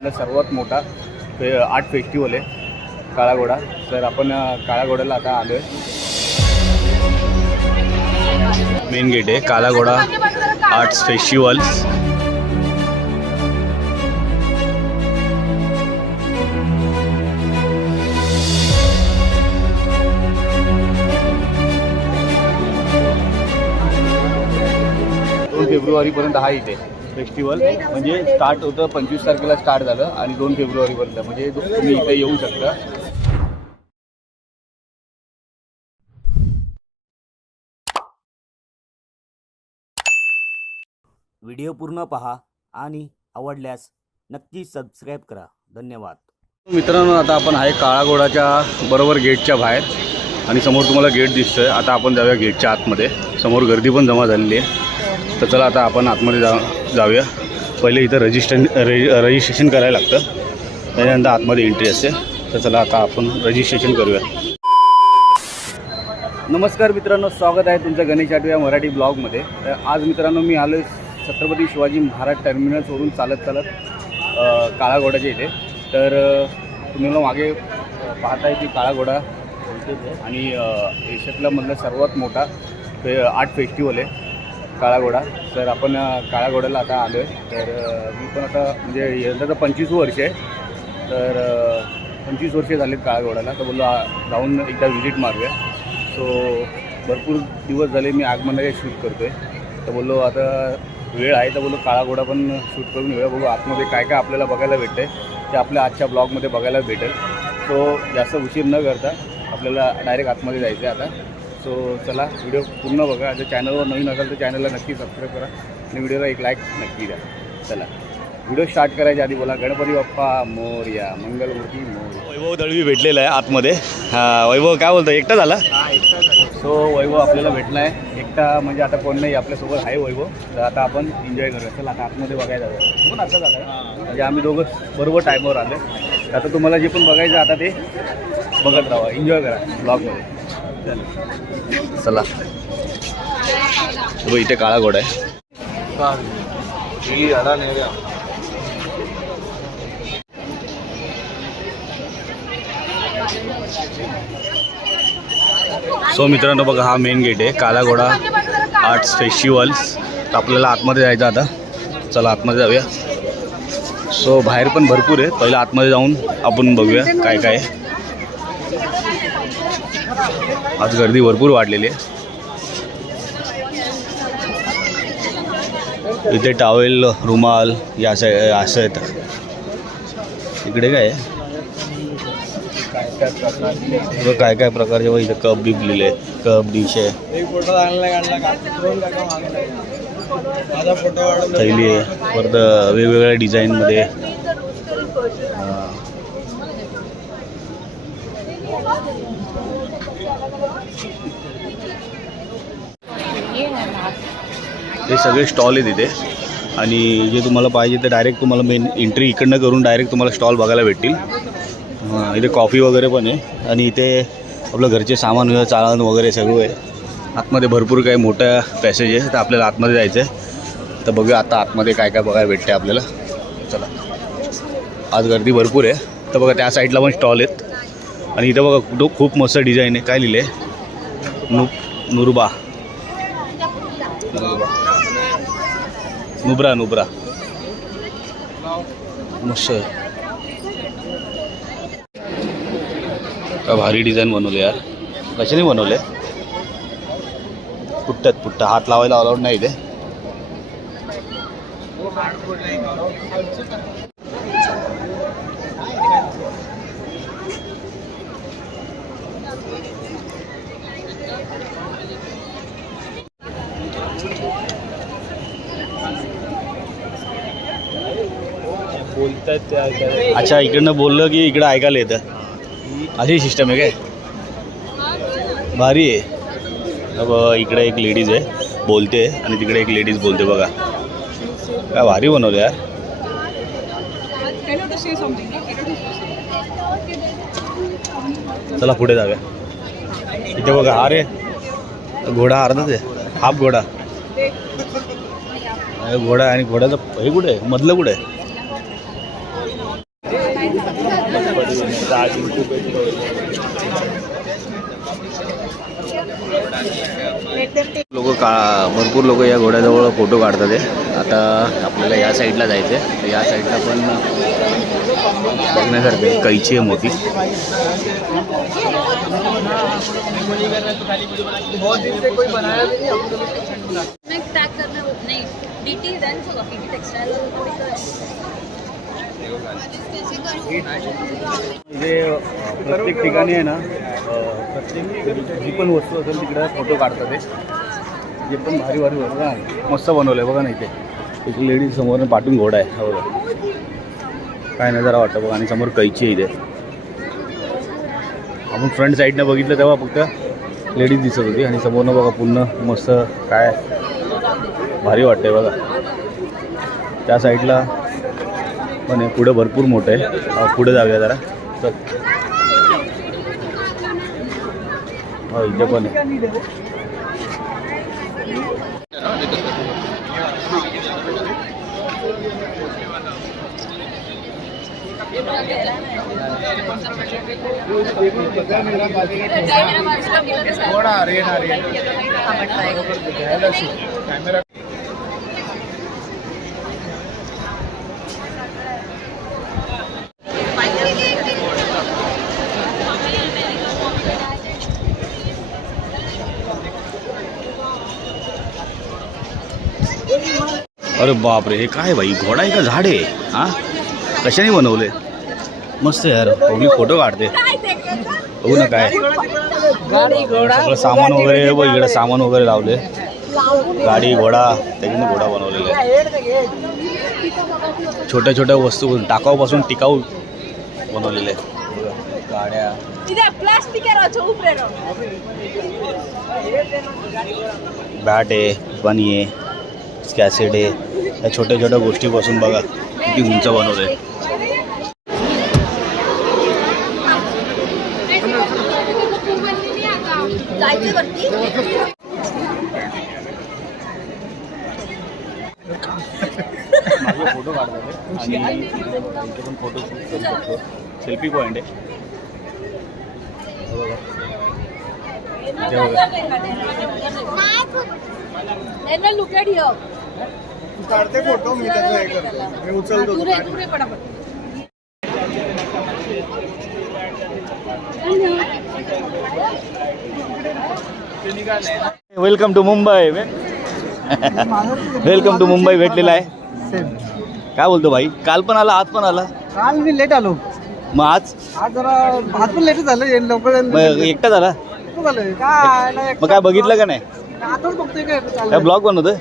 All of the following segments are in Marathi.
आपला सर्वात मोठा फे आर्ट फेस्टिवल आहे काळा घोडा तर आपण अ, काळा घोड्याला आता आलो आहे मेन गेट आहे काला घोडा आर्ट्स फेस्टिवल. दोन फेब्रुवारीपर्यंत हा इथे. फेस्टिवल म्हणजे स्टार्ट होतं पंचवीस तारखेला स्टार्ट झालं आणि दोन फेब्रुवारीपर्यंत. म्हणजे तुम्ही इथे येऊ शकता. व्हिडिओ पूर्ण पहा आणि आवडल्यास नक्की सबस्क्राईब करा. धन्यवाद. मित्रांनो आता आपण आहे काळा घोडाच्या बरोबर गेटच्या बाहेर आणि समोर तुम्हाला गेट दिसतोय. आता आपण जाऊया गेटच्या आतमध्ये. समोर गर्दी पण जमा झालेली आहे. तर चला आता आपण आतमध्ये जा जाऊया. पहिले इथं रजिस्ट्रेशन रे रजिस्ट्रेशन करायला लागतं. त्याच्यानंतर आतमध्ये एंट्री असते. तर चला आता आपण रजिस्ट्रेशन करूया. नमस्कार मित्रांनो स्वागत आहे तुमचं गणेश आठवे या मराठी ब्लॉगमध्ये. तर आज मित्रांनो मी आलो छत्रपती शिवाजी महाराज टर्मिनल्सवरून चालत चालत काळाघोड्याच्या इथे. तर तुम्ही मला मागे पाहताय की काळाघोडा आणि एशियातला मधला सर्वात मोठा फे आर्ट फेस्टिवल आहे. काळा घोडा तर आपण काळा घोड्याला आता आलो आहे तर मी पण आता म्हणजे यंदा तर पंचवीस वर्ष आहे. तर पंचवीस वर्षे झालेत काळा घोड्याला तर बोललो जाऊन एकदा व्हिजिट मारूया. सो भरपूर दिवस झाले मी आगमनाचे शूट करतो आहे तर बोललो आता वेळ आहे. तर बोललो काळा घोडा पण शूट करून वेळ बघू आतमध्ये काय काय आपल्याला बघायला भेटतं आहे ते आपल्या आजच्या ब्लॉगमध्ये बघायला भेटेल. सो जास्त उशीर न करता आपल्याला डायरेक्ट आतमध्ये जायचं आहे आता. सो चला व्हिडिओ पूर्ण बघा. जर चॅनलवर नवीन असाल तर चॅनलला नक्की सबस्क्राईब करा आणि व्हिडिओला एक लाईक नक्की द्या. चला. व्हिडिओ स्टार्ट करायच्या आधी बोला गणपती बाप्पा मोरया मंगलमूर्ती मोर वैभव दळवी भेटलेला आहे आतमध्ये. हा वैभव काय बोलतो एकटा झाला? सो वैभव आपल्याला भेटला आहे. एकटा म्हणजे आता कोण नाही आपल्यासोबत आहे वैभव. तर आता आपण एन्जॉय करूया. चला आता आतमध्ये बघायला जाऊया. पण आता झालं. म्हणजे आम्ही दोघं बरोबर टाईमवर आलो आता तुम्हाला जे पण बघायचं आता ते बघत राहा. एन्जॉय करा ब्लॉगमध्ये चला. बघ, इथे काळा घोडा आहे. सो मित्रांनो बघा हा मेन गेट आहे. काला घोडा आर्ट्स फेस्टिवल्स तर आपल्याला आतमध्ये जायचं आता. चला आतमध्ये जाऊया. सो बाहेर पण भरपूर आहे. पहिलं आतमध्ये जाऊन आपण बघूया काय काय आहे. आज गर्दी भरपूर वाढलेली आहे. इथे टावेल रुमाल या असं असं येतं इकडे काय काय काय प्रकारचे बघ इथे कप बिप लिहिले कप डिश आहे. थैली आहे. परत वेगवेगळ्या डिझाईनमध्ये हे सगळे स्टॉल आहेत तिथे आणि जे तुम्हाला पाहिजे ते डायरेक्ट तुम्हाला मेन एंट्री इकडनं करून डायरेक्ट तुम्हाला स्टॉल बघायला भेटतील. इथे कॉफी वगैरे पण आहे. आणि इथे आपलं घरचे सामान वगैरे चाळण वगैरे सगळं आहे. आतमध्ये भरपूर काही मोठं पॅसेज आहे. तर आपल्याला आतमध्ये जायचं आहे तर बघूया आता आतमध्ये काय काय बघायला भेटते आपल्याला. चला. आज गर्दी भरपूर आहे. तर बघा त्या साईडला पण स्टॉल आहेत. आणि इथं बघा तो खूप मस्त डिझाईन आहे. काय लिहिले नु नुरबा. नुब्रा नुब्रा. मस्त. काय भारी डिझाईन बनवले यार. कशाने बनवले पुट्ट्यात पुट्टा. हात लावायला अलाउड नाही ते इथे अच्छा इकडनं बोललं की इकडं ऐकायला येतं. अशी सिस्टम आहे काय? भारी आहे. अब इकडे एक लेडीज आहे. बोलते आणि तिकडे एक लेडीज बोलते बघा. काय भारी बनवलं यार. चला पुढे जाऊया. इथे बघा अरे घोडा अर्धाच आहे. हाफ घोडा. घोडा आणि घोड्याचं हे कुठे? आहे मधलं कुठे? आहे लोक का भरपूर लोक या घोड्याजवळ फोटो काढतात आहे आता आपल्याला या साईडला जायचं आहे. तर या साईडला पण बघण्यासारखे कैची आहे मोठी. नाही जे म्हणजे प्रत्येक ठिकाणी आहे ना प्रत्येक जी पण वस्तू असेल तिकडे फोटो काढतात ते. जे पण भारी भारी वस्तू आहे. मस्त बनवलं आहे बघा ना इथे. एक लेडीज समोर पाठून घोडा आहे. बघा. काय जरा वाटतं बघा आणि समोर कैची आहे इथे. आपण फ्रंट साईडनं बघितलं तेव्हा फक्त लेडीज दिसत होती आणि समोरनं बघा पूर्ण मस्त काय भारी वाटतंय बघा. त्या साईडला पण आहे पुढं भरपूर मोठं आहे. पुढे जाऊया जरा. चल. हो इथे पण आहे. अरे बापरे हे काय भाई? घोडा आहे का झाड आहे? हा? कशाने बनवले? मस्त आहे यार. पब्लिक फोटो काढते. बघू ना काय. सगळं सामान वगैरे बघ इकडे सामान वगैरे लावले. गाडी घोडा त्याच्याने घोडा बनवलेला आहे. छोट्या छोट्या वस्तू टाकाऊपासून टिकाऊ बनवलेले गाड्या. बॅट आहे पाणी आहे. स्कॅसेट आहे. या छोट्या छोट्या गोष्टीपासून बघा किती उंच बनवलं आहे जायचं वरती माझे फोटो काढतात आणि त्यांचे पण फोटो. सेल्फी पॉईंट आहे हे बघा. काढते फोटो मी त्याचा हे करतो. मी उचलतो. Welcome to Mumbai. Welcome to Mumbai भेटलेला आहे. काय बोलतो भाई? काल पण आला आज पण आला? काल मी लेट आलो. मग आज? आज जरा आज पण लेट झालं हे लवकर एकटा झाला? मग काय बघितलं का नाही? आताच बघतोय काय. ब्लॉग बनवतोय?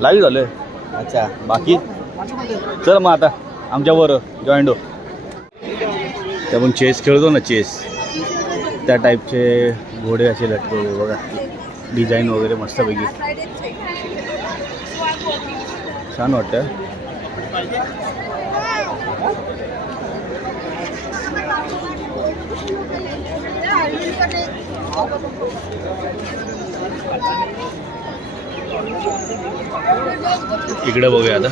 लाईव्ह झालोय? अच्छा बाकी? चल मग आता आमच्यावर जॉईंट हो. ते आपण चेस खेळतो ना चेस त्या टाईपचे घोडे असे लटकवले बघा. डिझाईन वगैरे मस्तपैकी. छान वाटतं इकडे बघूया आता.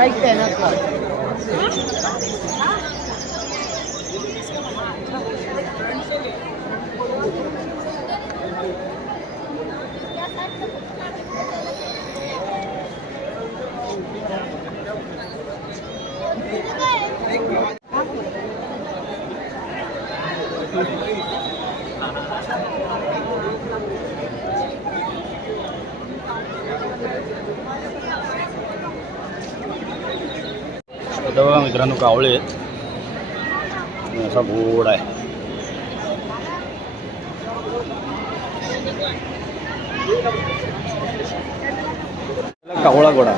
Right there. मित्रांनो कावळे आहेत. असा गोड आहे. कावळा गोडा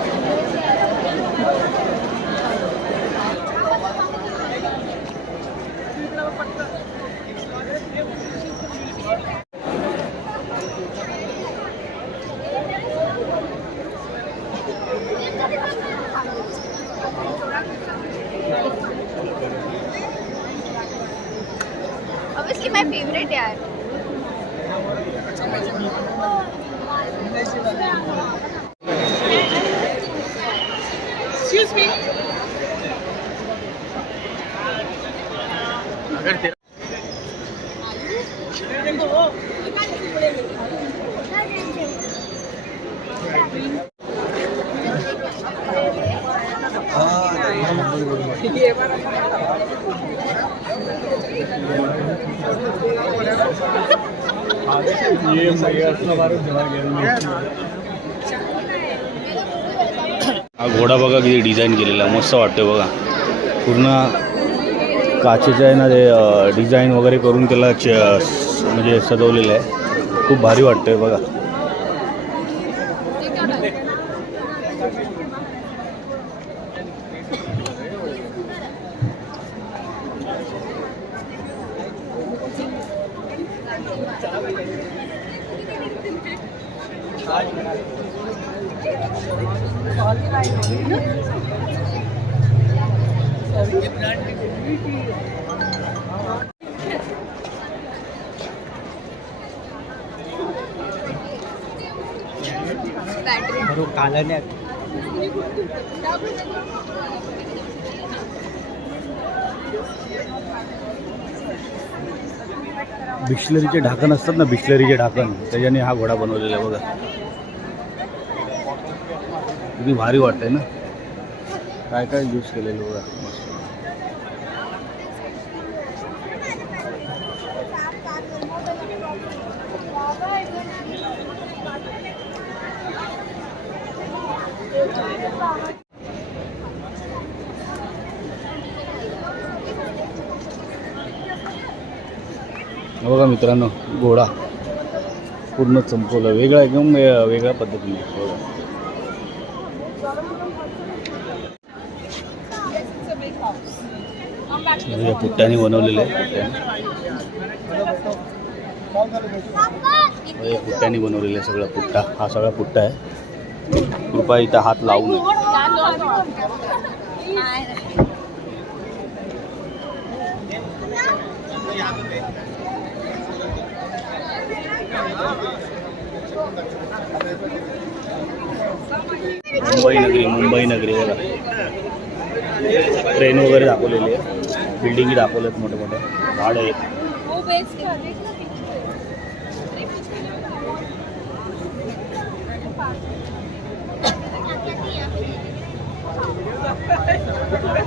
हा घोडा बघा किती डिझाईन केलेला आहे मस्त वाटतं बघा पूर्ण काचेचं आहे ना ते डिझाईन वगैरे करून त्याला च म्हणजे सजवलेलं आहे. खूप भारी वाटतंय बघा. बिस्लरीचे ढाकण असतात ना बिस्लरीचे ढाकण त्याच्याने हा घोडा बनवलेला आहे बघा. किती भारी वाटतंय ना? काय काय यूज केलेलं बघा मस्त. बघा मित्रांनो घोडा पूर्ण संपवला. वेगळा एकदम वेगळ्या पद्धतीने. बघा. हे पुट्ट्याने बनवलेलं आहे पुट्ट्याने पुट्ट्याने बनवलेलं आहे सगळा पुट्टा. हा सगळा पुट्टा आहे. कृपया इथं हात लावू नये मुंबई नगरी मुंबई नगरी बघा. ट्रेन वगैरे दाखवलेली आहे. बिल्डिंगी दाखवल्यात मोठे मोठे झाड आहे.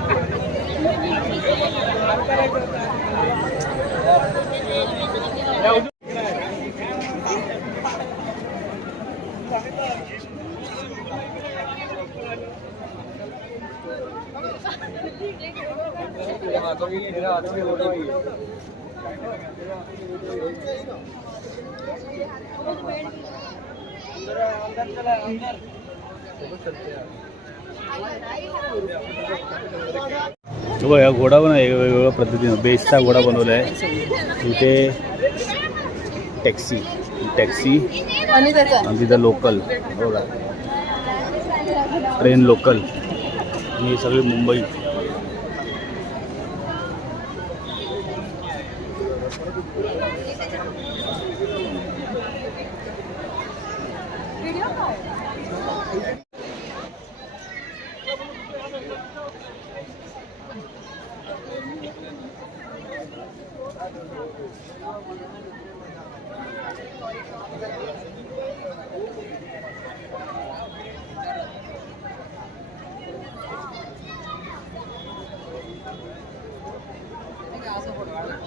बघा घोडा पण आहे वेगवेगळ्या पद्धतीनं बेसचा घोडा बनवला आहे इथे टॅक्सी टॅक्सी आणि तिथं लोकल बघा. Train local. ही सगळी मुंबई.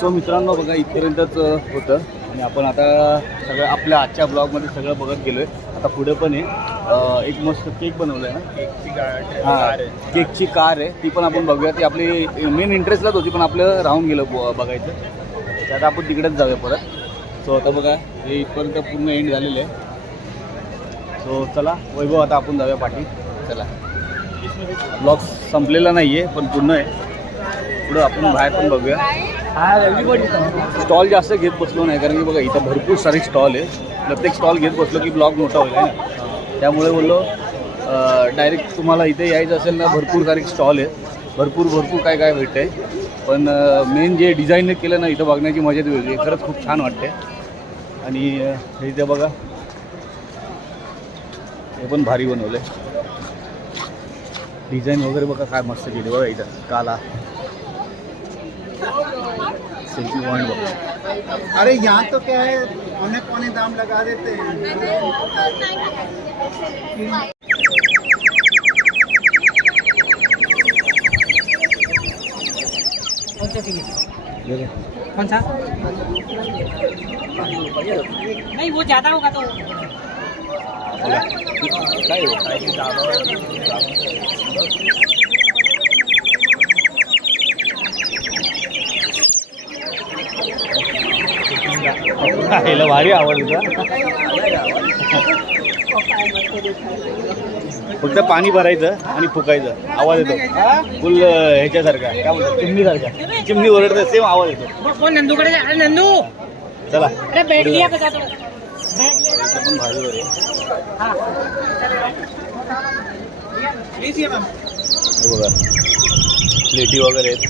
सो मित्रांनो बघा इथपर्यंतच होतं. आणि आपण आता सगळं आपल्या आजच्या ब्लॉगमध्ये सगळं बघत गेलो आहे आता पुढे पण आहे. एक मस्त केक बनवलं आहे ना? हां केकची कार आहे. ती पण आपण बघूया. ती आपली मेन इंटरेस्टलाच होती पण आपलं राहून गेलं ब- बघायचं. तर आता आपण तिकडेच जाऊया परत. सो आता बघा हे इथपर्यंत पूर्ण एंड झालेलं आहे. सो चला वैभव आता आपण जाऊया पाठी चला. ब्लॉग संपलेला नाही आहे पण पूर्ण आहे. पुढं आपण बाहेर पण बघूया. स्टॉल जास्त घेत बसलो नाही कारण की बघा इथं भरपूर सारे स्टॉल आहे प्रत्येक स्टॉल घेत बसलो की ब्लॉग मोठा होईल ना? त्यामुळे बोललो डायरेक्ट तुम्हाला इथे यायचं असेल ना भरपूर सारे स्टॉल आहेत. भरपूर भरपूर काय काय भेटते पण मेन जे डिझाईन केलं ना इथं बघण्याची मजाच वेगळी आहे. खरंच खूप छान वाटते आणि इथे बघा. हे पण भारी बनवलं आहे डिझाईन वगैरे बघा काय मस्त केली बघा इथं. काला. सेल्फी पॉईंट बघा. अरे यहाँ तो क्या है? पौने पौने दाम लगा देते हैं। कौन सा? नहीं वो ज़्यादा होगा तो। काय? खायला भारी आवडतं फक्त पाणी भरायचं आणि फुकायचं. आवाज येतो. फुल ह्याच्यासारखा. काय म्हणतात चिमणीसारखा. चिमणी ओरडतं सेम आवाज येतो. वो, वो नंदू कड़े अरे नंदू! चला. हे बघा प्लेटी वगैरे आहेत.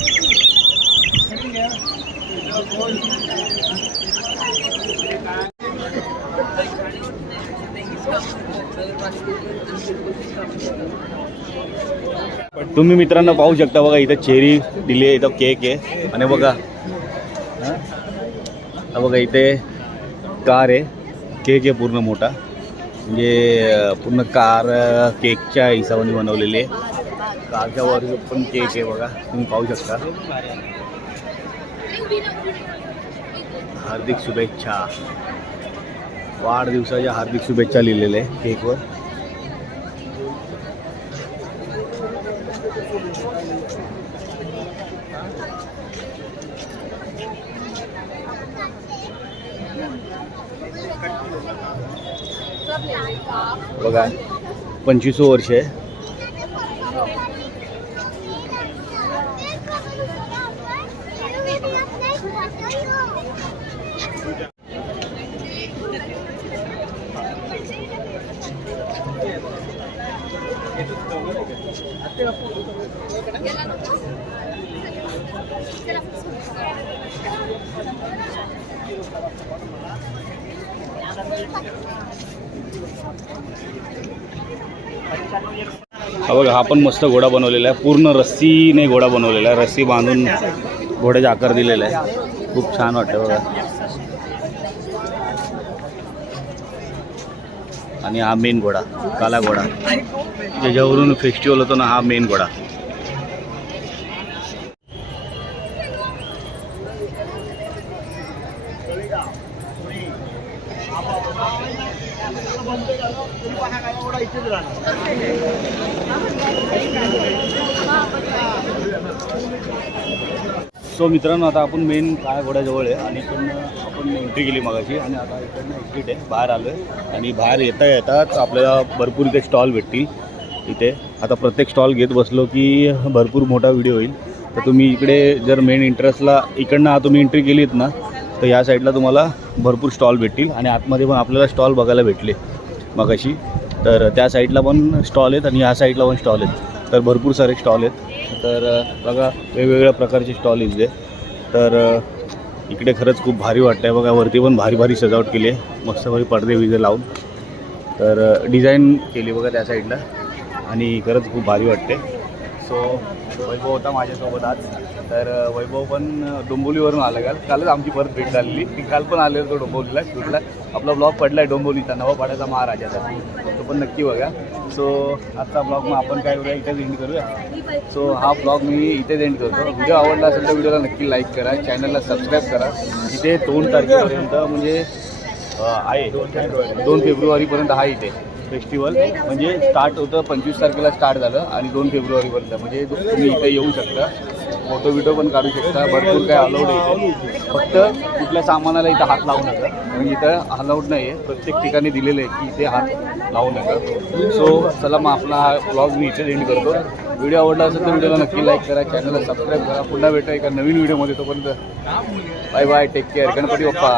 तुम्ही मित्रांनो पाहू शकता बघा इथं चेरी दिली आहे इथं केक आहे. आणि बघा बघा इथे कार आहे. केक आहे पूर्ण मोठा. म्हणजे पूर्ण कार केकच्या हिसाबाने बनवलेली आहे. कारच्या वर पण केक आहे बघा तुम्ही पाहू शकता. हार्दिक शुभेच्छा. वाढदिवसाच्या हार्दिक शुभेच्छा लिहिलेल्या आहे केकवर. बघा पंचवीसवं वर्ष आहे. हा बघा हा पण मस्त घोडा बनवलेला आहे. पूर्ण रस्सीने घोडा बनवलेला आहे. रस्सी बांधून घोड्याचा आकार दिलेला आहे. खूप छान वाटतं बघा. आणि हा मेन घोडा काला घोडा. ज्याच्यावरून फेस्टिवल होतो ना हा मेन घोडा. सो मित्रांनो आता आपण मेन काय घोड्याजवळ आहे आणि इकडनं आपण एंट्री केली मगाशी आणि आता इकडनं एक्झिट आहे. बाहेर आलो आहे आणि बाहेर येता येताच आपल्याला भरपूर इथे स्टॉल भेटतील इथे. आता प्रत्येक स्टॉल घेत बसलो की भरपूर मोठा व्हिडिओ होईल तर तुम्ही इकडे जर मेन इंटरेस्टला इकडनं तुम्ही एंट्री केलीत ना तर या साईडला तुम्हाला भरपूर स्टॉल भेटतील आणि आतमध्ये पण आपल्याला स्टॉल बघायला भेटले मगाशी. तर त्या साईडला पण स्टॉल आहेत आणि ह्या साईडला पण स्टॉल आहेत. तर भरपूर सारे स्टॉल आहेत. तर बघा वेगवेगळ्या प्रकारचे स्टॉल इथले तर इकडे खरंच खूप भारी वाटतं आहे बघा. वरती पण भारी भारी सजावट केली आहे. मस्त भारी पडदे विजे लावून. तर डिझाईन केली बघा त्या साईडला आणि खरंच खूप भारी वाटते सो वैभव होता माझ्यासोबत आज. तर वैभव पण डोंबोलीवरून आला काल. कालच आमची परत भेट झालेली. मी काल पण आलेलो तो डोंबोलीला शूटला. आपला ब्लॉग पडला आहे डोंबोलीचा नवापाड्याचा महाराजाचा. तो पण नक्की बघा. सो आजचा ब्लॉग मग आपण काय करूया? इथेच एंड करूया. सो हा ब्लॉग मी इथेच एंड करतो. व्हिडिओ आवडला असेल तर व्हिडिओला नक्की लाईक करा. चॅनलला सबस्क्राईब करा. इथे दोन तारखेपर्यंत म्हणजे आहे. दोन फेब्रुवारीपर्यंत आहे इथे. फेस्टिवल म्हणजे स्टार्ट होतं पंचवीस तारखेला स्टार्ट झालं आणि दोन फेब्रुवारीपर्यंत. म्हणजे तुम्ही इथे येऊ शकता. फोटो बिटो पण काढू शकता. भरपूर काय अलाउड आहे फक्त कुठल्या सामानाला इथं हात लावू नका. कारण इथं अलाउड नाही आहे प्रत्येक ठिकाणी दिलेलं आहे की इथे हात लावू नका. सो चला मग आपला हा ब्लॉग मी इथे एंड करतो. व्हिडिओ आवडला असेल तर व्हिडिओला नक्की लाईक करा. चॅनलला सबस्क्राईब करा. पुन्हा भेटा एका नवीन व्हिडिओमध्ये तोपर्यंत. Bye bye take care Ganpati Bappa.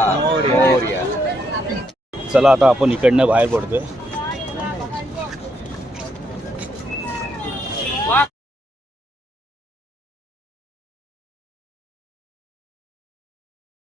चला आता आपण इकडनं बाहेर पडतोय.